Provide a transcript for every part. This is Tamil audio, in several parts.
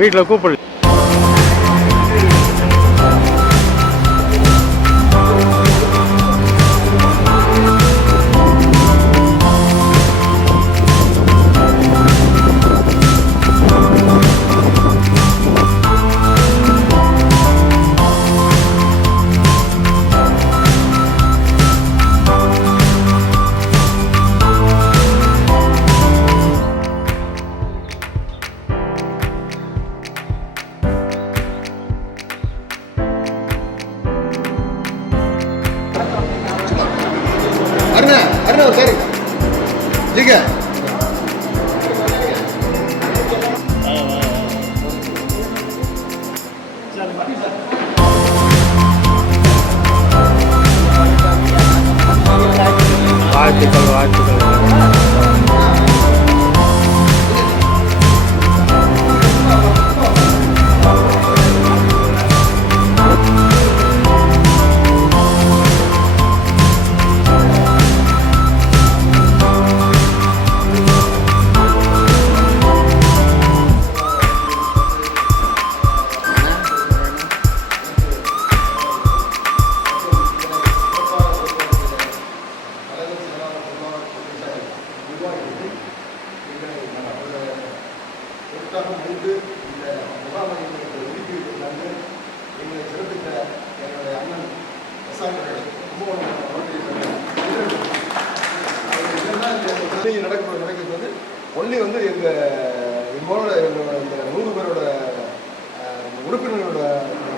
வீட்டில் கூப்பிடல. अरे सर ठीक है வாழ்த்துக்கள். முடிந்து இந்த முகாமைகளுக்கு ஒதுக்கீடு தந்து எங்களை சிறப்பித்த என்னுடைய அண்ணன் நடக்கிறது வந்து ஒன்லி வந்து எங்களோட இந்த 100 பேரோட உறுப்பினர்களோட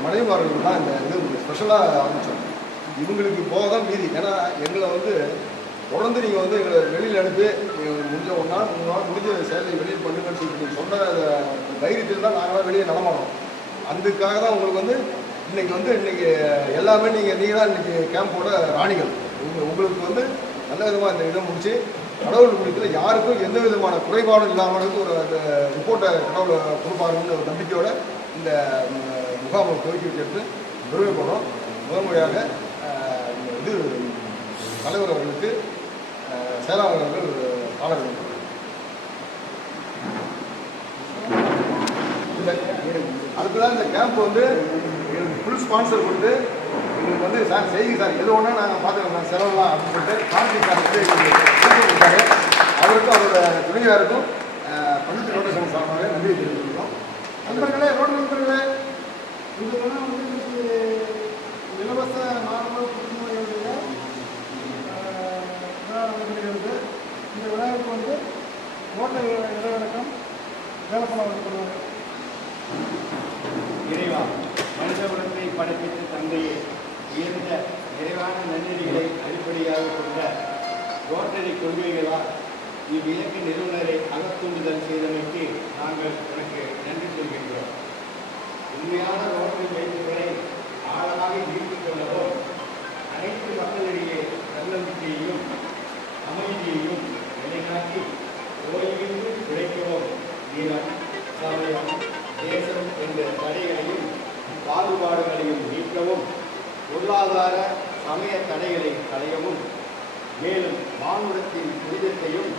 மனைவிமார்கள் தான் இந்த இது ஸ்பெஷலாக ஆரம்பித்தோம். இவங்களுக்கு போக தான் மீதி. ஏன்னா எங்களை வந்து தொடர்ந்து நீங்கள் வந்து எங்களை வெளியில் அனுப்பி முடிஞ்ச 1 நாள் 3 நாள் முடிஞ்ச சேவையை வெளியில் பண்ணுங்கன்னு சொல்லிட்டு நீங்கள் சொன்ன தைரியத்தில் தான் நாங்களாம் வெளியே நடமாடணும். அதுக்காக தான் உங்களுக்கு வந்து இன்றைக்கி எல்லாமே நீங்கள் தான் இன்றைக்கி கேம்போட ராணிகள். உங்களுக்கு வந்து நல்ல விதமாக இந்த இதை முடித்து கடவுள் குறித்தில் யாருக்கும் எந்த விதமான குறைபாடும் இல்லாமலுக்கு ஒரு அந்த ரிப்போர்ட்டை கடவுளை கொடுப்பாருன்னு ஒரு நம்பிக்கையோடு இந்த முகாமை துவக்கி வச்சுட்டு பெருமைப்படுறோம். முதன்முறையாக இது தலைவர் அவர்களுக்கு செயலாளர் அவர்கள் பாட வேண்டும். அதுக்குதான் இந்த கேம்ப் வந்து எங்களுக்கு ஃபுல் ஸ்பான்சர் கொடுத்து எங்களுக்கு வந்து சார் செய்யுங்க சார் எது ஒன்றா நாங்கள் பார்த்துக்கலாம் செலவெல்லாம் அப்படின்னு சொல்லிட்டு கார்த்திக் சார் வந்து எங்களுக்கு கொடுத்தாரு. அவருக்கும் அவரோட துணைவியாருக்கும் பஞ்சத்து ரோட்டேஷன் சார்பாக நன்றி தெரிவித்துக்கிறோம். நண்பர்களே, ரோடு நண்பர்களே, இதெல்லாம் வந்து இலவச மாணவர் புற்றுநோயுடைய நடைபெறுகிறது. இந்த விழாவுக்கு வந்து ஓட்ட இறைவணக்கம் வேலைப்படம் வழங்கப்படுவாங்க. இறைவா, மனிதகுலத்தை படைப்பித்த தந்தையே, உயர்ந்த நிறைவான நன்னெறிகளை அடிப்படையாக கொண்ட ரோட்டரி கொள்கைகளால் இவ்விலக்கு நிறுவனரை அகத்தூண்டுதல் செய்தமைக்கு நாங்கள் உனக்கு நன்றி சொல்கின்றோம். உண்மையான ரோட்டரி வைப்புகளை ஆழமாக ஈர்த்துக் கொள்ளவும் அனைத்து மக்களிடையே தன்னம்பிக்கையையும் அமைதியையும் நிலைநாட்டி ஓய்வின்றி உழைக்கவும் வீரம், சமயம், தேசம் என்ற தடைகளையும் பாகுபாடுகளையும் நீக்கவும் பொருளாதார சமய தடைகளை களையவும் மேலும் மானுடத்தின் புனிதத்தையும்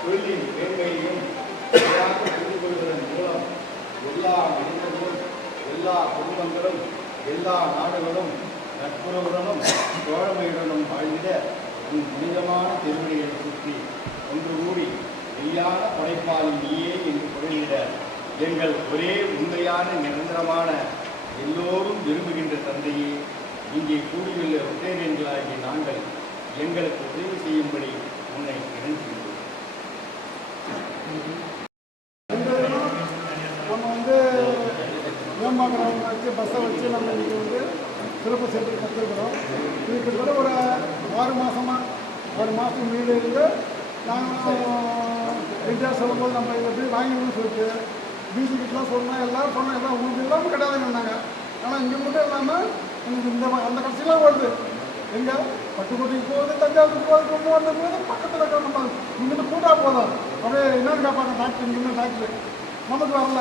தொழிலின் மேன்மையையும் புரிந்து கொள்வதன் மூலம் எல்லா மனிதர்களும் எல்லா குடும்பங்களும் எல்லா நாடுகளும் நட்புறவுடனும் தோழமையுடனும் வாழ்ந்திட உன் புனிதமான திருவடிகளை சுற்றி ஒன்று கூடி மெய்யான படைப்பாளி நீயே என்று புகழ்ந்திட எங்கள் ஒரே உண்மையான நிரந்தரமான எல்லோரும் விரும்புகின்ற தந்தையே, இங்கே கூடியுள்ள ரொட்டேரியன்களாகிய நாங்கள் எங்களுக்கு உதவி செய்யும்படி உன்னை இணைந்துள்ளோம். நம்ம வந்து மேம்பாக்கிறவங்க வச்சு பஸ்ஸை வச்சு நம்ம இன்றைக்கி வந்து சிறப்பு சேர்த்து கற்றுக்கிறோம். இதுக்கு கூட ஒரு 6 மாதம் மீது இருந்து நாங்கள் இந்தியா சொல்லும்போது நம்ம இதை எப்படி வாங்கிக்கணும்னு சொல்லிட்டு பிஜிக்கிட்டலாம் சொன்னால் எல்லோரும் உங்களுக்கு எல்லாமே கிடையாதுன்னாங்க. ஆனால் இங்கே மட்டும் இல்லாமல் எனக்கு அந்த கட்சியெலாம் வருது. எங்கே பட்டுக்கோட்டைக்கு போகுது, தஞ்சாவூருக்கு போகுது, கும்பகோணம் போகுது, பக்கத்தில் இருக்கிற நம்ம இங்கிருந்து கூட்டா போதும். அப்படியே என்னென்னு கேட்பாங்க டாக்டர், இங்கே டாக்டர் நமக்கு வரல.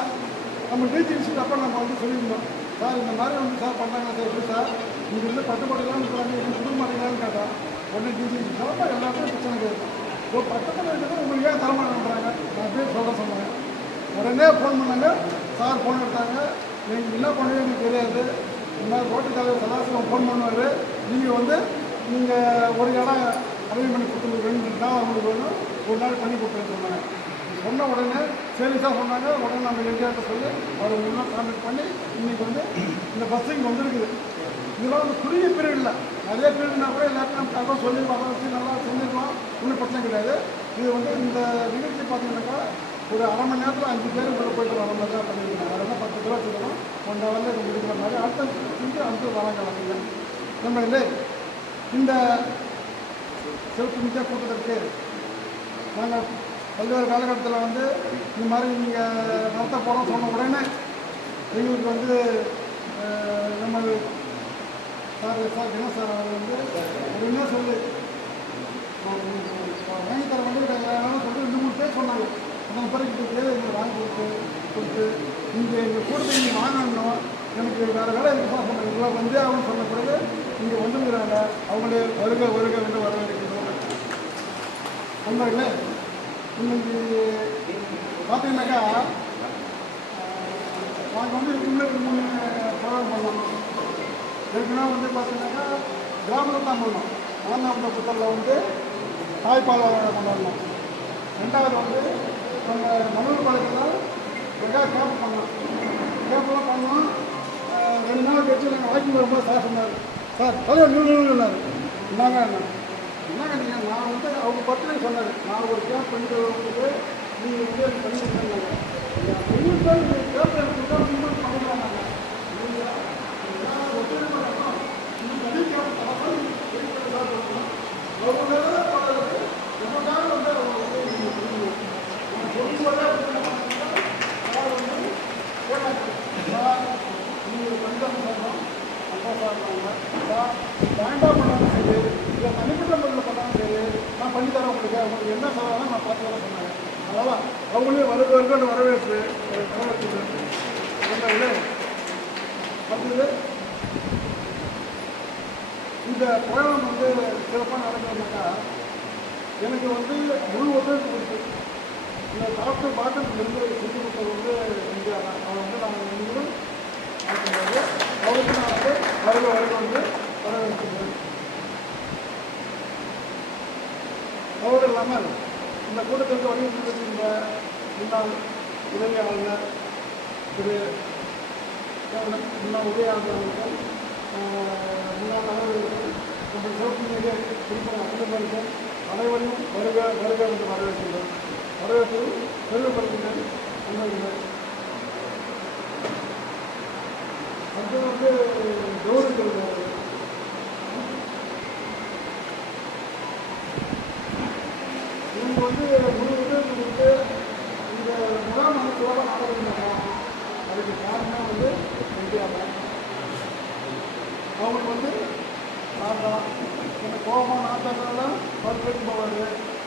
நம்ம டிசி விசிட் அப்போ நம்ம வந்து சொல்லியிருந்தோம், சார் இந்த மாதிரி வந்து சார் பண்ணுறாங்க சார், எப்படி சார் இங்கேருந்து பட்டுக்கோட்டையெல்லாம் இருக்கிறாங்க, எங்களுக்கு கொடுக்க மாட்டேங்கிறான்னு கேட்டால் உடனே டிசி விசிட் எல்லாத்தையும் பிரச்சனை கேட்கும். ஒரு பக்கத்தில் இருக்கிறது உங்களுக்கு ஏன் தரமாட்டேன்றாங்க, நான் அப்படியே சொல்ல சொன்னாங்க. உடனே ஃபோன் பண்ணாங்க, சார் ஃபோன் எடுத்தாங்க, நீங்கள் என்ன பண்ணுவீங்க எனக்கு தெரியாது, இந்த ரோட்டு தலைவர் சதாசிவம் ஃபோன் பண்ணுவார், நீங்கள் வந்து நீங்கள் ஒரு இடம் அரேஞ்ச் பண்ணி கொடுத்து 2 நாள் அவங்களுக்கு வேணும், ஒரு நாள் பண்ணி கொடுத்துருன்னு சொன்னாங்க. சொன்ன உடனே சீரியஸாக சொன்னாங்க. உடனே நம்ம எங்கேயாட்ட சொல்லி அவர் முன்னாள் கான்டாக்ட் பண்ணி இன்றைக்கி வந்து இந்த பஸ் இங்கே வந்துருக்குது. இதெல்லாம் வந்து குறுகிய பீரியட் இல்லை, நிறைய பீரியட்னா கூட எல்லாத்தையும் நம்ம தகவல் சொல்லி வர வச்சு நல்லா செஞ்சுக்கலாம், ஒன்றும் பிரச்சனை கிடையாது. இது வந்து இந்த நிகழ்ச்சி பார்த்தீங்கன்னாக்கா ஒரு அரை மணி நேரத்தில் 5 பேர் உள்ள போய்ட்டு வர மாதிரி தான் பண்ணியிருக்காங்க. அதெல்லாம் 10 கிலோ வச்சுக்கணும், 1 ஹவரில் இது முடிக்கிற மாதிரி அடுத்த செஞ்சு அடுத்து வராங்க. நம்ம இல்லை இந்த சிறப்பு மிக்க கூட்டத்திற்கு நாங்கள் பல்வேறு காலகட்டத்தில் வந்து இந்த மாதிரி நீங்கள் நடத்த போகிறோம் சொன்ன உடனே எங்களுக்கு வந்து நம்ம சார் என்ன சார் அவர் வந்து என்ன சொல்லி வாங்கி தர வந்து சொல்லி 2-3 பேர் சொன்னாங்க. அந்த பிறகு எங்களுக்கு வாங்கி கொடுத்து இங்கே எங்கள் கூட்டத்தை நீங்கள் வாங்கணும், எனக்கு வேறு வேலை இருக்குப்பா சொன்னாங்க. இவ்வளோ வந்து அவங்க சொன்ன பிறகு இங்கே வந்துருக்கிறாங்க, அவங்களே வருக வந்து வரவேற்கிறோம். நண்பர்களே, இன்னைக்கு பார்த்தீங்கன்னாக்கா நாங்கள் வந்து இதுக்குள்ளே 3 ப்ரோக்ராம் பண்ணோம். ஏற்கனவே வந்து பார்த்தீங்கன்னாக்கா கிராமத்தில் தான் பண்ணோம். 4ஆம் புத்தரில் வந்து தாய்ப்பால் கொண்டாடணும். 2வது வந்து நம்ம மணல் பாளையத்தில் மெகா கேம்ப் பண்ணோம். கேம்ப்லாம் பண்ணோம். 2 நாள் கழிச்சு நாங்கள் வாக்கிங் வரும்போது சார் சொன்னார், சார் தலைவர் நூல்னார். என்னங்க நீங்கள் நான் வந்து அவங்க பத்திரிகை சொன்னார், நான் ஒரு கேம்ப் பண்ணிட்டு வரும்போது நீங்கள் வந்து எனக்கு பண்ணி கொடுத்தாங்க. கேம்ப் எனக்கு கொடுத்தா நீங்கள் பண்ணிக்கிறாங்க. நீங்கள் ஒத்துழைப்பு பண்ணணும், நீங்கள் தனி கேம்ப் அவங்க நமக்காக வந்து அவங்க சொல்லும்போதே நீங்கள் பண்ணிதான் பண்ணணும். வேண்டாம் பண்ணாலும் சரி, இல்லை தனிப்பட்ட முறையில் பண்ணாலும் சரி, நான் பண்ணித்தரேன் உங்களுக்கு என்ன சொல்லலாம் நான் பார்த்து வர சொன்னாங்க. அதனால் அவங்களே வருகன்னு வரவேற்று அடுத்தது இந்த பயணம் வந்து சிறப்பாக நடக்கிறதுனாக்கா எனக்கு வந்து முழு ஒத்துழைப்பு கொடுத்து இந்த டாக்டர் பாட்டன் இருந்து செஞ்சு கொடுத்தது வந்து இந்தியா தான். அவரை வந்து நாங்கள் நீங்களும் அவருக்கு நான் வந்து வருக வந்து வரவேற்கிறேன். அவர்கள் இல்லாமல் இந்த கூட்டத்திற்கு வலியுறுத்திருக்கின்ற முன்னாள் உதவி ஆளுநர் திரு முன்னாள் உதவி ஆளுநர்கள், முன்னாள் தலைவர்கள், நம்ம சிறப்பு மீடியா குறிப்பாக அனைவருக்கும் அனைவரையும் வருக என்று வரவேற்கின்றோம். வரவேற்பு பெருமைப்படுத்துகிறேன். நண்பர்கள் அது வந்து கௌரவிக்கிறது. இவங்க வந்து முழு உதவி கொடுத்து இந்த முகாம் வந்து சிறப்பாக நடந்துருந்தாங்க. அதுக்கு காரணம் வந்து இந்தியாவில் அவங்களுக்கு வந்து நாட்டா எனக்கு கோபமாக நாட்டாக்கலாம் அவர் கேட்டு போவார்,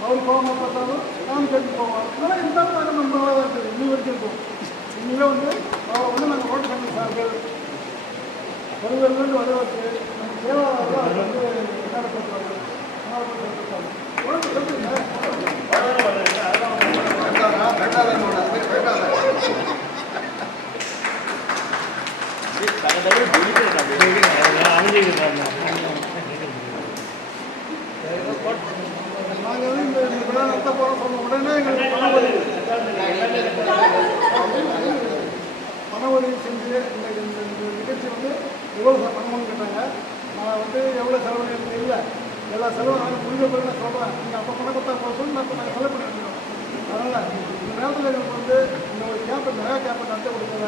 அவர் கோபமாக பார்த்தாலும் நான் கேட்டு போவார். அதனால் இருந்தாலும் நாங்கள் நம்ம நல்லா தான் இருக்குது. இன்னும் வரைக்கும் இருக்கும். இனிமேல் வந்து அவரை வந்து நாங்கள் ஓட்டு பண்ணி சார்கள் வருவர்கள் வரவேற்று நம்ம தேவாலயம் அதை வந்து கொண்டாடப்படுறாங்க. உடம்பு சொல்லுங்க நாங்கள் வந்து இந்த விழா நடத்த போகிறோம் சொன்ன உடனே எங்களுக்கு பண உதவி செஞ்சு இந்த நிகழ்ச்சி வந்து எவ்வளோ பண்ணணும்னு கேட்டாங்க. நான் வந்து எவ்வளோ செலவு எனக்கு தெரியல, எல்லா செலவும் நாங்கள் முடிஞ்ச பிறகு நான் சொல்கிறேன். நீங்கள் அப்போ பணம் கொடுத்தா போக சொல்லி நான் நாங்கள் செலவு பண்ணிட்டுருக்கோம். அதனால் இந்த நேரத்தில் எங்களுக்கு வந்து இந்த ஒரு கேம்பை மெகா கேம்பை நடத்த கொடுக்கல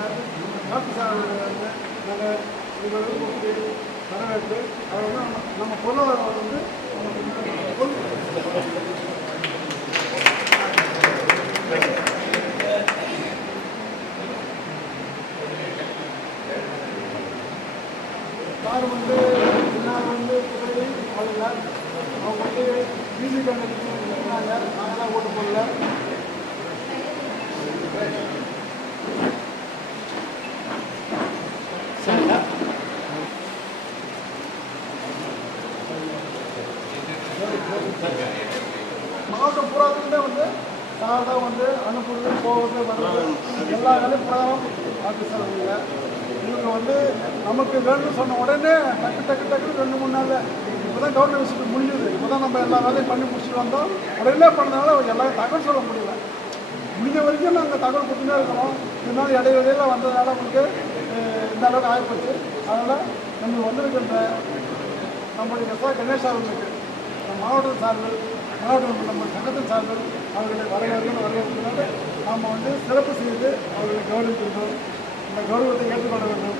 டாக்டர் சார் வந்து நாங்கள் எங்களுக்கு கொடுத்து வரவேற்று அதை வந்து நம்ம பொருளாதாரம் வந்து சார் வந்து பின்னால் வந்து புதவி அவங்க வந்து மியூசிக் சொன்னாங்க. நாங்களாம் ஓட்டு போடல. மாவட்டம் பூராத்துக்கிட்டே வந்து சார் தான் வந்து அனுப்புறது போக போகிறது வர்றது எல்லா வேலையும் பிரகாரம் ஆஃபீஸர் அவங்க. இவங்க வந்து நமக்கு வேணும்னு சொன்ன உடனே டக்கு 2-3 நாள் இப்போ தான் கவர்மெண்ட் விசிட் முடிஞ்சுது. இப்போ தான் நம்ம எல்லா வேலையும் பண்ணி முடிச்சுட்டு வந்தோம். உடனே பண்ணதுனால எல்லாரும் தகவல் சொல்ல முடியல. முடிஞ்ச வரைக்கும் நாங்கள் தகவல் கொடுத்துட்டே இருக்கிறோம். இருந்தாலும் இடையில வந்ததுனால உங்களுக்கு இந்த அளவுக்கு ஆகிப்போச்சு. அதனால் நம்ம வந்திருக்கின்ற நம்முடைய கணேஷ் அவர்களுக்கு மாவட்ட சார்பில் நம்ம சங்கத்தின் சார்பில் அவர்களை வரவேற்கிறது நாம் வந்து சிறப்பு செய்து அவர்களை கௌரவிக்கின்றோம். இந்த கௌரவத்தை ஏற்றுக்கொள்ள வேண்டும்.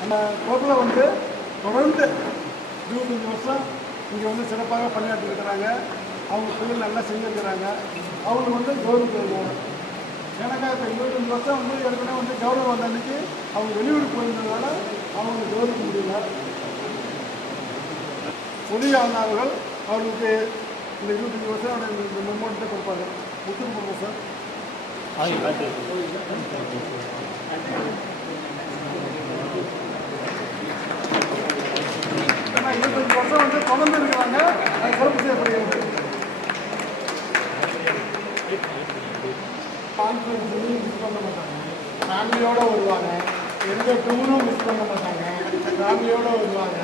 நம்ம கோர்ட்டில் வந்து தொடர்ந்து 25 வருஷம் இங்கே வந்து சிறப்பாக பணியாற்றிருக்கிறாங்க. அவங்க தொழில் நல்லா செஞ்சுருக்கிறாங்க. அவங்க வந்து கௌரவிக்கிறாங்க. ஏன்னாக்கா இப்போ 25 வருஷம் வந்து ஏற்கனவே வந்து கௌரவம் வந்த அன்னைக்கு அவங்க வெளியூருக்கு போயிருந்ததுனால அவங்க கௌரவிக்க முடியல. உதவி ஆனார்கள் அவர்களுக்கு இந்த 25 வருஷம் இந்த மெமோட்டை கொடுப்பாங்க. முத்துருப்பாங்க சார். 25 வருஷம் வந்து தொடர்ந்து இருக்கிறாங்க. அது சிறப்பு செய்யப்படுகிறது. கான்ஃபரன்ஸையும் மிஸ் பண்ண மாட்டாங்க. ஃபேமிலியோடு வருவாங்க. எந்த டூரும் மிஸ் பண்ண மாட்டாங்க. ஃபேமிலியோடு வருவாங்க.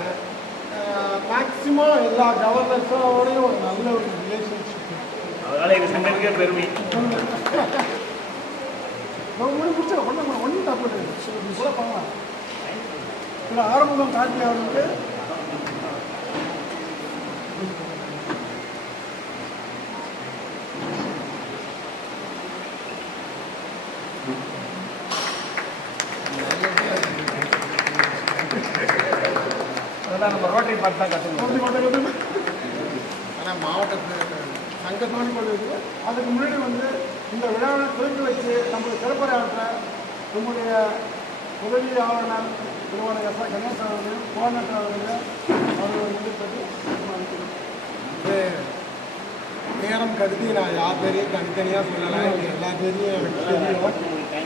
மேக்ஸிமம் எல்லா கவர்னர்ஸோடையும் ஒரு நல்ல ஒரு ரிலேஷன்ஷிப். அதனால் எங்கள் சங்கத்துக்கே பெருமை. முடிச்சா ஒன்றும் தப்பு கூட பண்ணலாம். இல்லை ஆரம்பம் காட்டி அவர்களுக்கு அதெல்லாம் நம்ம ரோட்டரி பார்த்து தான் கற்றுக்கணும். ஆனால் மாவட்டத்தில் சங்கத்தோடு கொண்டு அதுக்கு முன்னாடி வந்து இந்த விழாவை துவக்கி வச்சு நம்மளுடைய சிறப்புரையாற்ற நம்முடைய உதவி ஆளுநர் திருவாளர் எஸ். கணேஷ் அவர்கள், கோஆர்டினேட்டர் அவர்கள் வந்து பற்றி நேரம் கருதி நான் யார் பேரையும் தனித்தனியாக சொல்லலாம். இது எல்லா பேரையும் எனக்கு தெரியும்.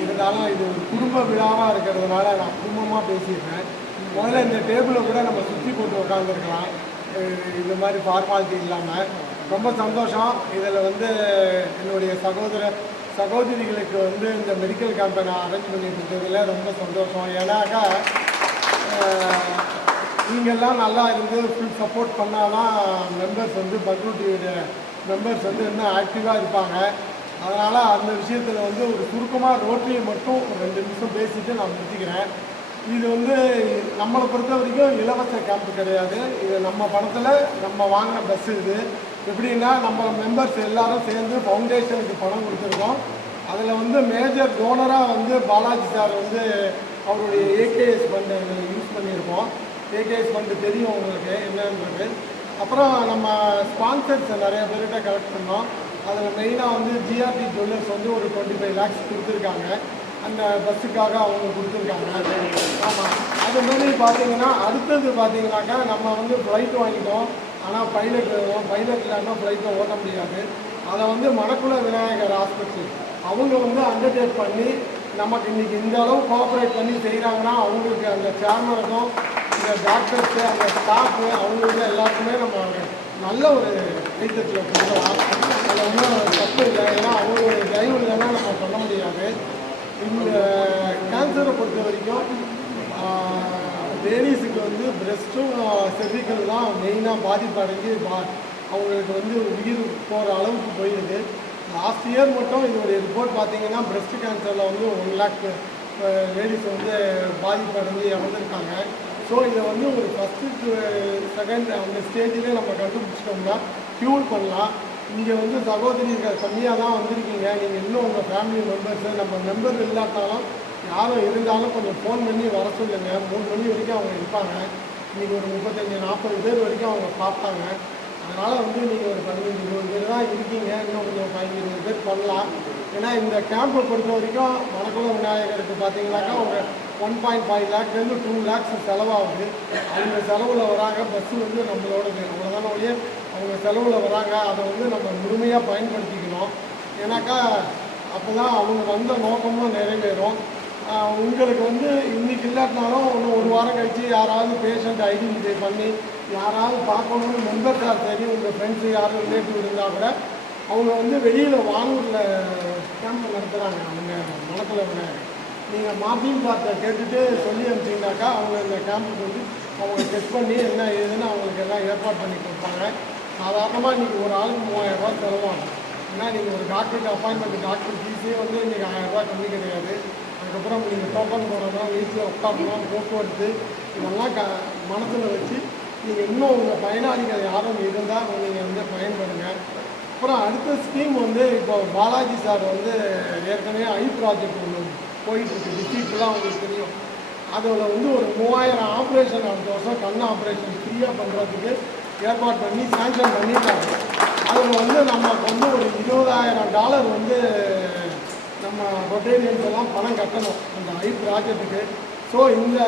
இருந்தாலும் இது ஒரு குடும்ப விழாவாக இருக்கிறதுனால நான் குடும்பமாக பேசியிருக்கேன். முதல்ல இந்த டேபிளை கூட நம்ம சுற்றி போட்டு உட்காந்துருக்கலாம். இந்த மாதிரி ஃபார்மாலிட்டி இல்லாமல் ரொம்ப சந்தோஷம். இதில் வந்து என்னுடைய சகோதரிகளுக்கு வந்து இந்த மெடிக்கல் கேம்பை நான் அரேஞ்ச் பண்ணி கொடுத்ததில் ரொம்ப சந்தோஷம். ஏன்னாக்கா நீங்கள்லாம் நல்லா இருந்து ஃபுல் சப்போர்ட் பண்ணால் தான் மெம்பர்ஸ் வந்து பக்ரூ டிவியோட மெம்பர்ஸ் வந்து இன்னும் ஆக்டிவாக இருப்பாங்க. அதனால் அந்த விஷயத்தில் வந்து ஒரு சுருக்கமாக ரோட்டரியை மட்டும் ஒரு 2 நிமிஷம் பேசிவிட்டு நான் முடிச்சுக்கிறேன். இது வந்து நம்மளை பொறுத்த வரைக்கும் இலவச கேம்ப் கிடையாது. இது நம்ம பணத்தில் நம்ம வாங்கின பஸ். இது எப்படின்னா நம்ம மெம்பர்ஸ் எல்லாரும் சேர்ந்து ஃபவுண்டேஷனுக்கு பணம் கொடுத்துருக்கோம். அதில் வந்து மேஜர் டோனராக வந்து பாலாஜி சார் வந்து அவருடைய ஏகேஎஸ் ஃபண்டை யூஸ் பண்ணியிருக்கோம். ஏகேஎஸ் ஃபண்டு தெரியும் உங்களுக்கு என்னன்றது. அப்புறம் நம்ம ஸ்பான்சர்ஸ் நிறைய பேர்கிட்ட கலெக்ட் பண்ணோம். அதில் மெயினாக வந்து ஜிஆர்டி ஜுவல்லர்ஸ் வந்து ஒரு 25 lakhs கொடுத்துருக்காங்க. அந்த பஸ்ஸுக்காக அவங்க கொடுத்துருக்காங்க. ஆமாம், அது மாதிரி பார்த்தீங்கன்னா அடுத்தது பார்த்தீங்கன்னாக்கா நம்ம வந்து ஃப்ளைட் வாங்கிட்டோம். ஆனால் பைலட் இல்லாமல் ஃப்ளைட்டை ஓட்ட முடியாது. அதை வந்து மணக்குள விநாயகர் ஹாஸ்பிட்டல் அவங்க வந்து அண்டர்டேக் பண்ணி நமக்கு இன்றைக்கி இந்த அளவு கோஆப்ரேட் பண்ணி செய்கிறாங்கன்னா அவங்களுக்கு அந்த சேர்மனுக்கும் இந்த டாக்டர்ஸு அந்த ஸ்டாஃபு அவங்களுக்கு எல்லாருக்குமே நம்ம நல்ல ஒரு கைத்தட்டில் கொடுக்கலாம். அதில் ஒன்றும் தப்பு இல்லை. ஏன்னா அவங்களுடைய தயவு இல்லைன்னா நம்ம பண்ண முடியாது. இந்த கேன்சரை பொறுத்த வரைக்கும் லேடிஸுக்கு வந்து பிரெஸ்ட்டும் செர்விக்கல் தான் மெயினாக பாதிப்பு அடைஞ்சு அவங்களுக்கு வந்து உயிர் போகிற அளவுக்கு போயிடுது. லாஸ்ட் இயர் மட்டும் இதோடைய ரிப்போர்ட் பார்த்தீங்கன்னா பிரெஸ்ட் கேன்சரில் வந்து 1 lakh லேடிஸ் வந்து பாதிப்பு அடைஞ்சு இறந்துருக்காங்க. ஸோ இதை வந்து ஒரு ஃபஸ்ட்டு செகண்ட் அந்த ஸ்டேஜிலே நம்ம கண்டுபிடிச்சிட்டோம்னா க்யூர் பண்ணலாம். இங்கே வந்து சகோதரிகள் கம்மியாக தான் வந்திருக்கீங்க. நீங்கள் இன்னும் உங்கள் ஃபேமிலி மெம்பர்ஸு நம்ம மெம்பர் இல்லாட்டாலும் யாரும் இருந்தாலும் கொஞ்சம் ஃபோன் பண்ணி வர சொல்லுங்கள். 3 மணி வரைக்கும் அவங்க இருப்பாங்க. இன்றைக்கி ஒரு 35-40 பேர் வரைக்கும் அவங்க பார்ப்பாங்க. அதனால் வந்து நீங்கள் ஒரு 15-20 பேர் தான் இருக்கீங்க, இன்னும் கொஞ்சம் 15-20 பேர் பண்ணலாம். ஏன்னா இந்த கேம்பை பொறுத்த வரைக்கும் மணக்குள விநாயகருக்கு பார்த்தீங்கன்னாக்கா ஒரு 1.5 லேக்லேருந்து 2 லேக்ஸ் செலவாகுது. அவங்க செலவில் வராங்க, பஸ்ஸு வந்து நம்மளோடது, அவ்வளோதான ஒழிய அவங்க செலவில் வராங்க. அதை வந்து நம்ம முழுமையாக பயன்படுத்திக்கணும். ஏன்னாக்கா அப்போ தான் அவங்க வந்த நோக்கமும் நிறைவேறும். உங்களுக்கு வந்து இன்றைக்கி இல்லாட்டினாலும் இன்னும் ஒரு வாரம் கழித்து யாராவது பேஷண்ட் ஐடென்டிஃபை பண்ணி யாராவது பார்க்கணுன்னு மெம்பர்ஸாக சரி, உங்கள் ஃப்ரெண்ட்ஸு யாரும் ரிலேட்டிவ் இருந்தால் கூட அவங்க வந்து வெளியில் வானூரில் கேம்ப் நடத்துகிறாங்க. அவங்க மணக்குள விநாயகர் நீங்கள் மார்னிங் பார்த்த கேட்டுட்டு சொல்லி அனுப்பிச்சிங்கனாக்கா அவங்க இந்த கேம்புக்கு வந்து அவங்க செக் பண்ணி என்ன ஏதுன்னு அவங்களுக்கு எல்லாம் ஏற்பாடு பண்ணி கொடுப்பாங்க. சாதாரணமாக இன்றைக்கி ஒரு ஆளுக்கு 3000 ரூபா செலவாகும். ஏன்னா நீங்கள் ஒரு டாக்டருக்கு அப்பாயின்மெண்ட், டாக்டர் ஃபீஸே வந்து இன்றைக்கி 1000 ரூபா கம்மி கிடையாது. அதுக்கப்புறம் நீங்கள் டோக்கன் போடணும், வீட்டில் உட்காரணும், போக்குவரத்து, இதெல்லாம் மனசில் வச்சு நீங்கள் இன்னும் உங்கள் பயனாளிகள் யாரும் இருந்தால் நீங்கள் வந்து பயன்படுங்க. அப்புறம் அடுத்த ஸ்கீம் வந்து இப்போ பாலாஜி சார் வந்து ஏற்கனவே ஐ ப்ராஜெக்ட் ஒன்று போயிட்டுருக்கு, டிஸ்ட்ரிக்ட்லாம் உங்களுக்கு தெரியும். அதில் வந்து ஒரு 3000 ஆப்ரேஷன் அடுத்த வருஷம் கண் ஆப்ரேஷன் ஃப்ரீயாக பண்ணுறதுக்கு ஏற்பாடு பண்ணி சாங்ஷன் பண்ணிட்டாங்க. அதில் வந்து நமக்கு வந்து ஒரு $20,000 வந்து நம்ம ரொட்டேரியன்ஸ் எல்லாம் பணம் கட்டணும் அந்த ஐ ப்ராஜெக்ட்டுக்கு. ஸோ இந்த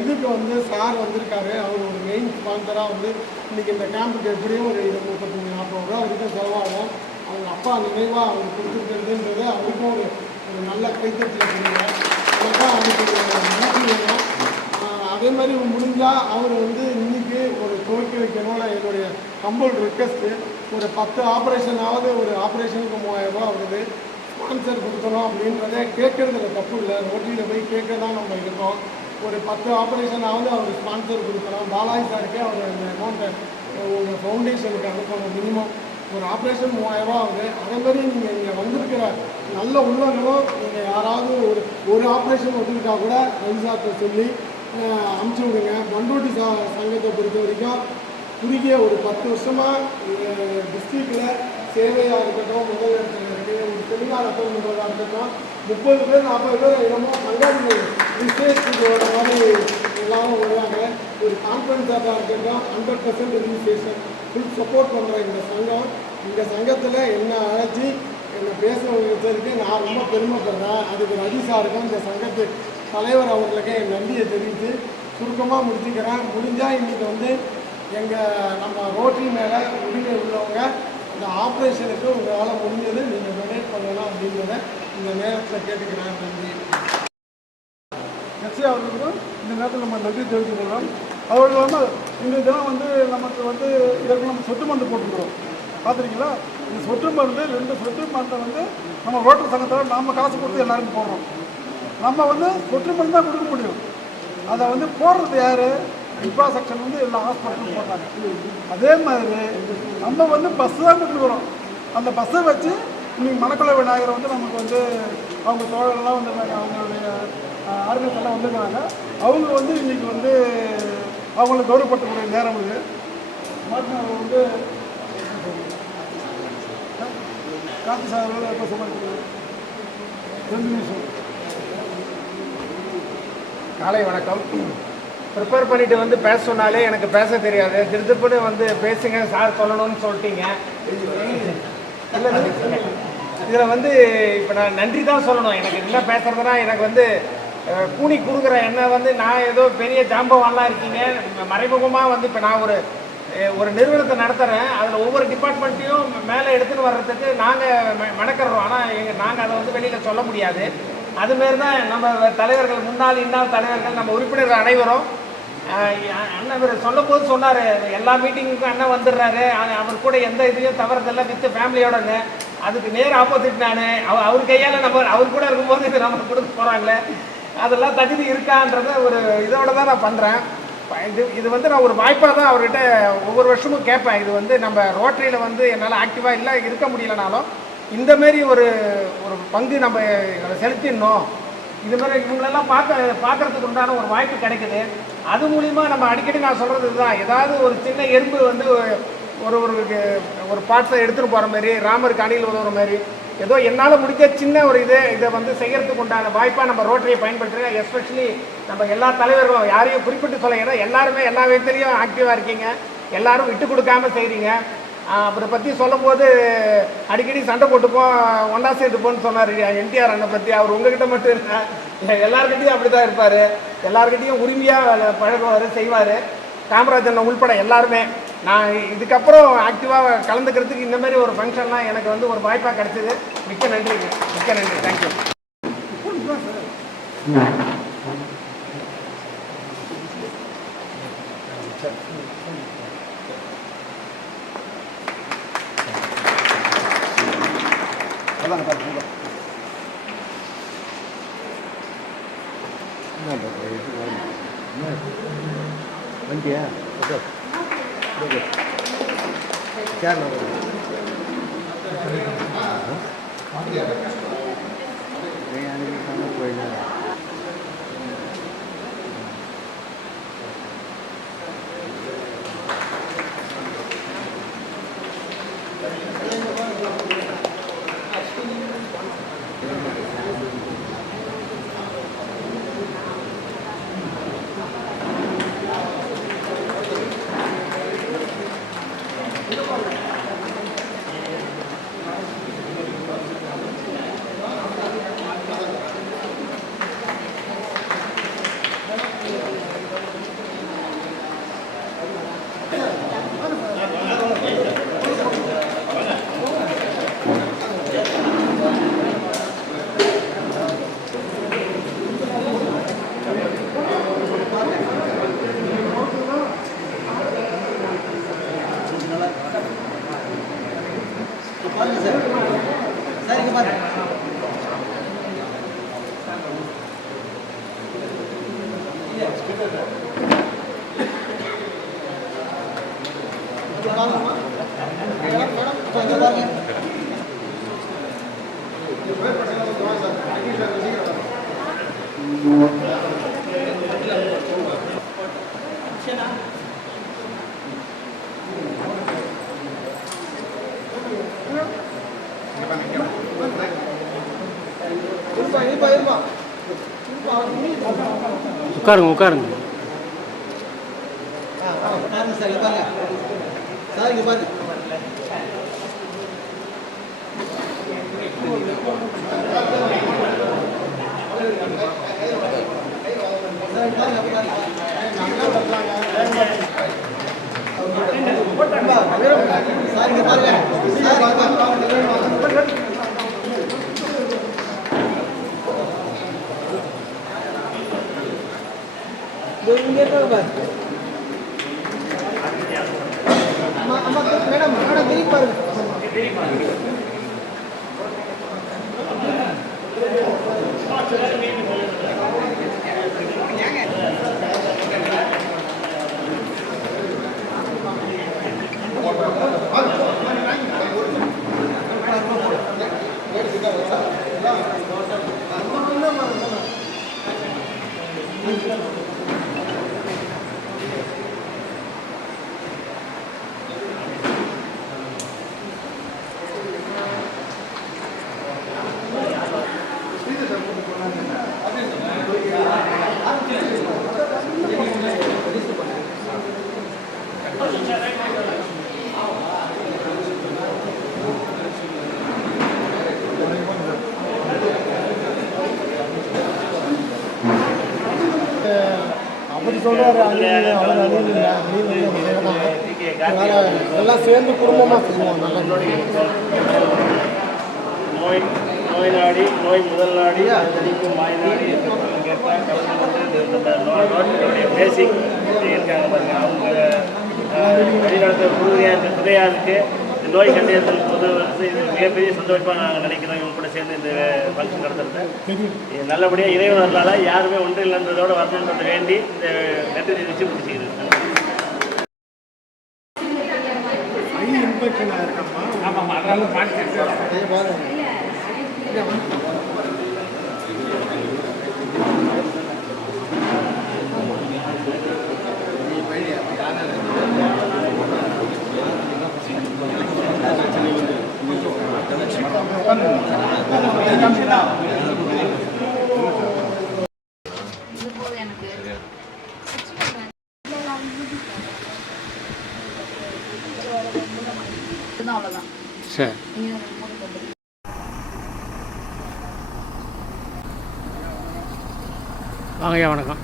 இதுக்கு வந்து சார் வந்திருக்காரு, அவர் ஒரு மெயின் ஸ்பான்சராக வந்து இன்றைக்கி இந்த கேம்புக்கு எப்படியும் ஒரு 35-40 ரூபா வரைக்கும் செலவாகும். அவங்க அப்பா நினைவாக அவர் கொடுத்துருக்கிறதுன்றது அவருக்கும் ஒரு நல்ல கைத்தட்டில் கொடுங்க. அதுதான் அவருக்கு நன்றி வேணும். அதே மாதிரி முடிஞ்சால் அவர் வந்து இன்றைக்கி ஒரு துவக்கி வைக்கணும்னு என்னுடைய ஹம்பிள் ரிக்வெஸ்ட்டு. ஒரு 10 ஆப்ரேஷனாவது, ஒரு ஆப்ரேஷனுக்கு 3000 ரூபா வருது, ஸ்பான்சர் கொடுக்கணும் அப்படின்றதே கேட்குறதுல தப்பு இல்லை. ரோட்டியில் போய் கேட்க தான் நம்ம இருக்கோம். ஒரு 10 ஆப்ரேஷனாவது அவர் ஸ்பான்சர் கொடுக்கணும். பாலாஜி சாருக்கே அவர் அந்த அமௌண்ட்டை உங்கள் ஃபவுண்டேஷனுக்கு அனுப்பணும். மினிமம் ஒரு ஆப்ரேஷன் 3000 ரூபா ஆகுது. அதேமாதிரி நீங்கள் இங்கே வந்திருக்கிற நல்ல உள்ளங்களும் நீங்கள் யாராவது ஒரு ஆப்ரேஷன் ஒத்துக்கிட்டா கூட ரவிசார்ட்ட சொல்லி அமுச்சு விடுங்க. மண்டோட்டி சங்கத்தை பொறுத்த வரைக்கும் குறுகிய ஒரு 10 வருஷமாக டிஸ்ட்ரிக்டில் சேவையாக இருக்கட்டும், முதல் இடத்துல இருக்குது. ஒரு செமினார் அட்டன் பண்ணுறதா இருக்கட்டும், 30 பேர் 40 பேர் என்னமோ சங்காதி ரிஜிஸ்ட்ரேஷனுக்கு வர மாதிரி எல்லாரும் வருவாங்க. ஒரு கான்ஃபரன்ஸாக இருக்கட்டும், 100% ரிஜிஸ்ட்ரேஷன் ஃபுல் சப்போர்ட் பண்ணுற இந்த சங்கத்தில் என்னை அழைச்சி என்னை பேச வச்சதுக்கு நான் ரொம்ப பெருமைப்படுறேன். அதுக்கு ரவி சாருக்கும் இந்த சங்கத்து தலைவர் அவர்களுக்கு என் நன்றியை தெரிவித்து சுருக்கமாக முடிச்சுக்கிறேன். முடிஞ்சால் இன்றைக்கி வந்து நம்ம ரோட்டரி மேலே உரிமை உள்ளவங்க இந்த ஆப்ரேஷனுக்கு உங்களால் முடிஞ்சது நீங்கள் டொனேட் பண்ணலாம் அப்படின்றத இந்த நேரத்தில் கேட்டுக்கிறேன். நன்றி. எஸ்ஐ அவர்களுக்கும் இந்த நேரத்தில் நம்ம நன்றி தெரிவித்துக் கொள்கிறோம். அதோடு இல்லாமல் இந்த தினம் வந்து நமக்கு வந்து இதற்கு நம்ம சொட்டு மருந்து போட்டுக்கிறோம். பார்த்துருக்கீங்களா? இந்த சொட்டு மருந்து 2 சொட்டு மருந்தை வந்து நம்ம ரோட்டரி சங்கத்தில் நாம் காசு கொடுத்து எல்லாருக்கும் போடுறோம். நம்ம வந்து சொட்டு மருந்து தான் கொடுக்க முடியும். அதை வந்து போடுறது யார்? இன்ஃப்ராஸ்ட்ரக்சர் வந்து எல்லா ஹாஸ்பிட்டலும் போட்டாங்க. அதே மாதிரி நம்ம வந்து பஸ்ஸு தான் கொடுத்துக்கிறோம். அந்த பஸ்ஸை வச்சு இன்றைக்கி மணக்குள விநாயகரை வந்து நமக்கு வந்து அவங்க தோழர்கள்லாம் வந்துருக்காங்க, அவங்களுடைய ஆர்கனைஸ் எல்லாம் வந்துருக்காங்க. அவங்க வந்து இன்றைக்கி வந்து அவங்களை கௌரவப்படுத்தக்கூடிய நேரம் இது. மாட்டினவர் வந்து காந்தி சார் எப்போ சொல்லுங்க 2 நிமிஷம். காலை வணக்கம். ப்ரிப்பேர் பண்ணிட்டு வந்து பேச சொன்னாலே எனக்கு பேச தெரியாது. திருப்புன்னு வந்து பேசுங்க சார் சொல்லணும்னு சொல்லிட்டீங்க. இதில் வந்து இப்போ நான் நன்றி தான் சொல்லணும். எனக்கு என்ன பேசுறதுனா, எனக்கு வந்து கூனி கொடுக்குற என்ன வந்து நான் ஏதோ பெரிய ஜாம்பவான்லாம் இருக்கீங்க. மறைமுகமாக வந்து இப்போ நான் ஒரு நிறுவனத்தை நடத்துகிறேன். அதில் ஒவ்வொரு டிபார்ட்மெண்ட்டையும் மேலே எடுத்துகிட்டு வர்றதுக்கு நாங்கள் மெனக்கிறோம். ஆனால் நாங்கள் அதை வந்து வெளியில் சொல்ல முடியாது. அதுமாரி தான் நம்ம தலைவர்கள், முன்னாள் இன்னாள் தலைவர்கள், நம்ம உறுப்பினர்கள் அனைவரும் அண்ணன் இவர் சொல்லும் போது சொன்னார், எல்லா மீட்டிங்குக்கும் அண்ணன் வந்துடுறாரு, அவர் கூட எந்த இதையும் தவறதில்லை வித் ஃபேமிலியோடங்க. அதுக்கு நேர் ஆப்போசிட் நான் அவர் கையால் நம்ம அவர் கூட இருக்கும்போது இது நம்ம கொடுக்க போகிறாங்களே, அதெல்லாம் தகுதி இருக்கான்றத ஒரு இதோட தான் நான் பண்ணுறேன். இது வந்து நான் ஒரு வாய்ப்பாக தான் அவர்கிட்ட ஒவ்வொரு வருஷமும் கேட்பேன். இது வந்து நம்ம ரோட்டரியில் வந்து என்னால் ஆக்டிவாக இல்லை இருக்க முடியலனாலும் இந்தமாரி ஒரு பங்கு நம்ம செலுத்திடணும். இதுமாதிரி இவங்களெல்லாம் பார்க்கறதுக்கு உண்டான ஒரு வாய்ப்பு கிடைக்குது. அது மூலிமா நம்ம அடிக்கடி நான் சொல்கிறது இதுதான், ஏதாவது ஒரு சின்ன எறும்பு வந்து ஒரு பார்ட்ஸை எடுத்துகிட்டு போகிற மாதிரி, ராமருக்கு அணியில் உதவுற மாதிரி ஏதோ என்னால் முடிஞ்ச சின்ன ஒரு இதை வந்து செய்கிறதுக்கு உண்டான வாய்ப்பாக நம்ம ரோட்டரியை பயன்படுத்துகிறேன். எஸ்பெஷலி நம்ம எல்லா தலைவர்களும் யாரையும் குறிப்பிட்டு சொல்ல, ஏன்னா எல்லாருமே எல்லா விதத்துலேயும் ஆக்டிவாக இருக்கீங்க. எல்லாரும் விட்டு கொடுக்காம செய்கிறீங்க. அவரை பற்றி சொல்லும்போது அடிக்கடி சண்டை போட்டுப்போம், ஒன்றா சேர்த்துப்போன்னு சொன்னார் என்டிஆர் அண்ணனை பற்றி. அவர் உங்ககிட்ட மட்டும் இல்லை, எல்லாருக்கிட்டையும் அப்படி தான் இருப்பார். எல்லாருக்கிட்டையும் உரிமையாக பழகுவார், செய்வார். காமராஜன் உள்பட எல்லாருமே. நான் இதுக்கப்புறம் ஆக்டிவாக கலந்துக்கிறதுக்கு இந்த மாதிரி ஒரு ஃபங்க்ஷன்லாம் எனக்கு வந்து ஒரு வாய்ப்பாக கிடைச்சிது. மிக்க நன்றி, மிக்க நன்றி. தேங்க்யூ. வண்டியா கேரளா உட்காருங்க உட்காருங்க. சார் இங்க பாருங்க, சார் இங்க பாருங்க. மேடம் மேடம் திருப்பி பாருங்க. அப்படி சொல்கிறாரு. எல்லாம் சேர்ந்து குடும்பமாக செய்வோம். நோய் நாடி நோய் முதல் நாடி தடிக்கும் மாய் நாடி பேசிக் இருக்காங்க பாருங்க. அவங்க வழிநடத்த உறுதியாக இருக்க துணையாருக்கு நோய் கண்டறிதல் பொது இது மிகப்பெரிய சந்தோஷமாக நாங்கள் நினைக்கிறோம். இவங்க கூட சேர்ந்து இந்த ஃபங்க்ஷன் நடத்துறது நல்லபடியாக இறைவனர்களால் யாருமே ஒன்று இல்லைன்றதோடு வரணுன்றதை வேண்டி இந்த நன்றி தெரிவித்து முடிச்சுக்கிறது. ஆமாம்மா, அதெல்லாம் பார்த்து சொன்னால் அவ்வளோதான். சரி. நீங்கள் மூடி கொண்டு வாங்கய்யா, வணக்கம்.